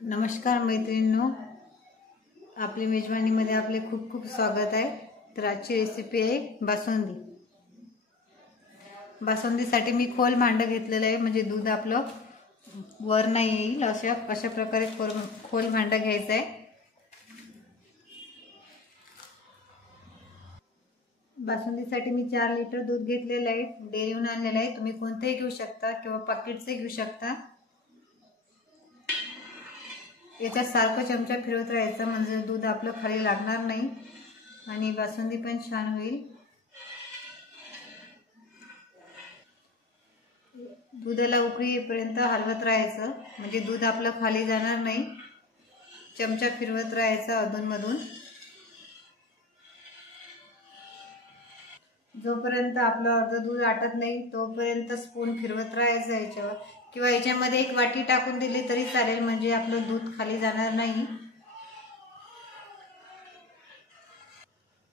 नमस्कार मैत्रिणींनो, आपली मेजवानीमध्ये आपले खूप खूप स्वागत आहे। तर आजची रेसिपी आहे बासुंदी। बासुंदीसाठी मी खोल भांड घेतलेलं आहे, म्हणजे दूध आपलं वर नाही येईल अशा प्रकारे खोल भांड घ्यायचं आहे। बासुंदीसाठी मी 4 लिटर दूध घेतलेलं आहे, डेअरीहून आणलेलं आहे। तुम्ही कोणतेही घेऊ शकता किंवा पॅकेटचे घेऊ शकता। याच्यात सारखं चमचा फिरवत राहायचं, म्हणजे दूध आपलं खाली लागणार नाही आणि बासुंदी पण छान होईल। दुधाला उकळी येईपर्यंत हलवत राहायचं, म्हणजे दूध आपलं खाली जाणार नाही। चमचा फिरवत राहायचा अधूनमधून। जोपर्यंत आपलं अर्ध दूध आटत नाही तोपर्यंत स्पून फिरवत राहायचं याच्यावर, किंवा याच्यामध्ये एक वाटी टाकून दिली तरी चालेल, म्हणजे आपलं दूध खाली जाणार नाही।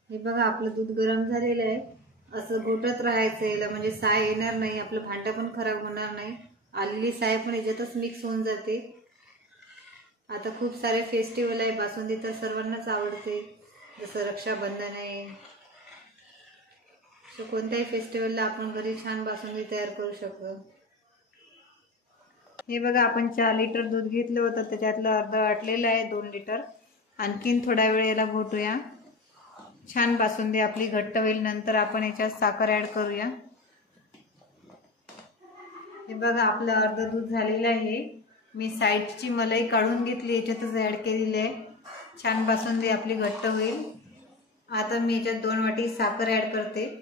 हे बघा, आपलं दूध गरम झालेलं आहे। असं घोटत राहायचं याला, म्हणजे साय येणार नाही, आपलं भांड पण खराब होणार नाही। आलेली साय पण याच्यातच मिक्स होऊन जाते। आता खूप सारे फेस्टिवल आहे, बासुंदी तर सर्वांनाच आवडते, जसं रक्षाबंधन आहे। सो कोणत्याही फेस्टिवलला आपण घरी छान बासुंदी तयार करू शकतो। हे बघा, आपण 4 लिटर दूध घेतलं होतं, त्याच्यातलं अर्ध आटलेलं आहे 2 लिटर। आणखीन थोडा वेळ याला घोटूया। छान बासुंदी आपली घट्ट होईल। नंतर आपण याच्यात साखर ऍड करूया। हे बघा, आपलं अर्ध दूध झालेलं आहे। मी साईडची मलाई काढून घेतली, याच्यातच ऍड केलेली आहे। छान बासुंदी आपली घट्ट होईल। आता मी याच्यात 2 वाटी साखर ऍड करते।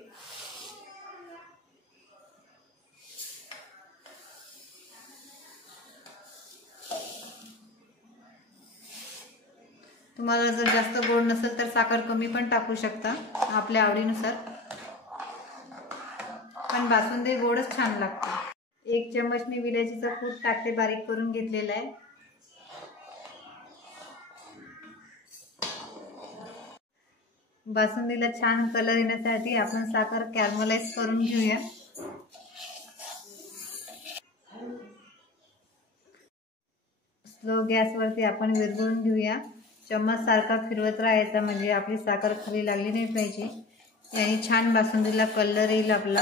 तुम्हाला जर जास्त गोड नसेल तर साखर कमी पण टाकू शकता, आपल्या आवडीनुसार। पण बासुंदी गोडच छान लागते। 1 चम्मच मी विलायचीचा कूट टाकते, बारीक करून घेतलेला आहे। बासुंदीला छान कलर येण्यासाठी आपण साखर कॅरमलाइज करून घेऊया। स्लो गॅसवरती आपण विरघळून घेऊया। चम्मच सारखा फिरवत राहायचा, म्हणजे आपली साखर खाली लागली नाही पाहिजे। याने छान बासुंदीला कलर येईल आपला।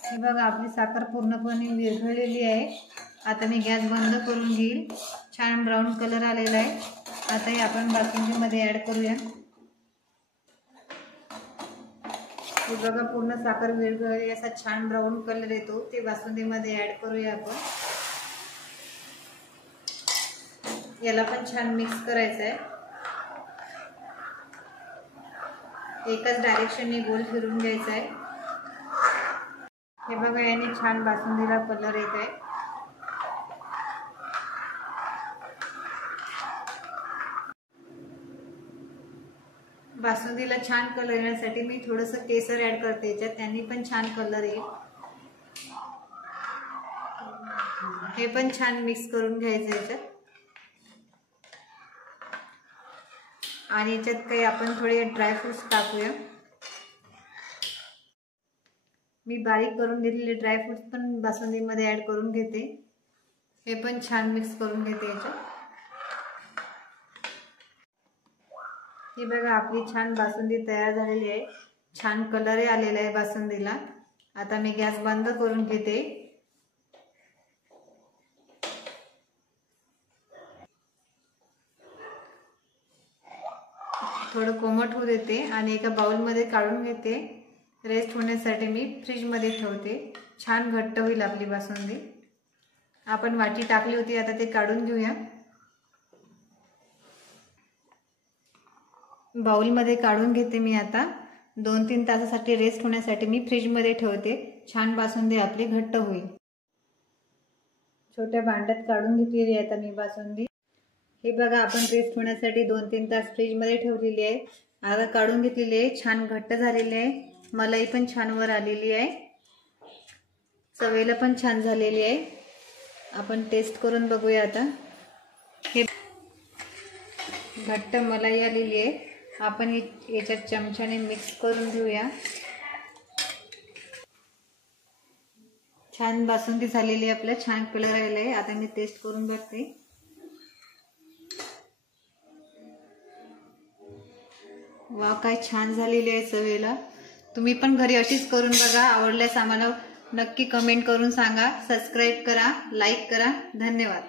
हे बघा, आपली साखर पूर्णपणे विरघळलेली आहे। आता मी गॅस बंद करून घेईल। छान ब्राऊन कलर आलेला आहे। आता हे आपण बासुंदीमध्ये ऍड करूया। हे बघा, पूर्ण साखर विरघळली, असा छान ब्राऊन कलर येतो, ते बासुंदीमध्ये ऍड करूया आपण। याला पण छान मिक्स करायचं आहे। एकाच डायरेक्शनने गोल फिरून घ्यायचा आहे। हे बघा, याने छान बासुंदीला कलर येत आहे। बासुंदीला छान कलर येण्यासाठी मी थोडंसं केसर ऍड करते याच्यात, त्यांनी पण छान कलर येईल। हे पण छान मिक्स करून घ्यायचं याच्यात। आणि याच्यात काही आपण थोडे ड्रायफ्रुट्स टाकूया। मी बारीक करून घेतलेले ड्रायफ्रुट्स पण बासुंदीमध्ये ऍड करून घेते। हे पण छान मिक्स करून घेते याच्यात। हे बघा, आपली छान बासुंदी तयार झालेली आहे। छान कलरही आलेला आहे बासुंदीला। आता मी गॅस बंद करून घेते। थोडं कोमट होऊ देते आणि एका बाउलमध्ये काढून घेते। रेस्ट होण्यासाठी मी फ्रीजमध्ये ठेवते। छान घट्ट होईल आपली बासुंदी। आपण वाटी टाकली होती, आता ते काढून घेऊया। बाउलमध्ये काढून घेते मी आता। 2-3 तासासाठी रेस्ट होण्यासाठी मी फ्रीजमध्ये ठेवते। छान बासुंदी आपली घट्ट होईल। छोट्या भांड्यात काढून घेतलेली आहे आता मी बासुंदी। हे बघा, आपण रेस्ट होण्यासाठी 2-3 तास फ्रीजमध्ये ठेवलेली आहे। आता काढून घेतलेली आहे, छान घट्ट झालेली आहे। मलाई पण छान वर आलेली आहे, चवेला पण छान झालेली आहे। आपण टेस्ट करून बघूया आता। हे घट्ट मलाई आलेली आहे। आपण याच्यात चमच्याने मिक्स करून घेऊया। छान बासुंदी झालेली आहे, आपल्या छान कलर आलेला. आता मी टेस्ट करून बघते. वा, काय छान झालेली आहे चवीला. तुम्ही पण घरी अशीच करून बघा. आवडल्यास आम्हाला नक्की कमेंट करून सांगा. सबस्क्राईब करा, लाईक करा. धन्यवाद.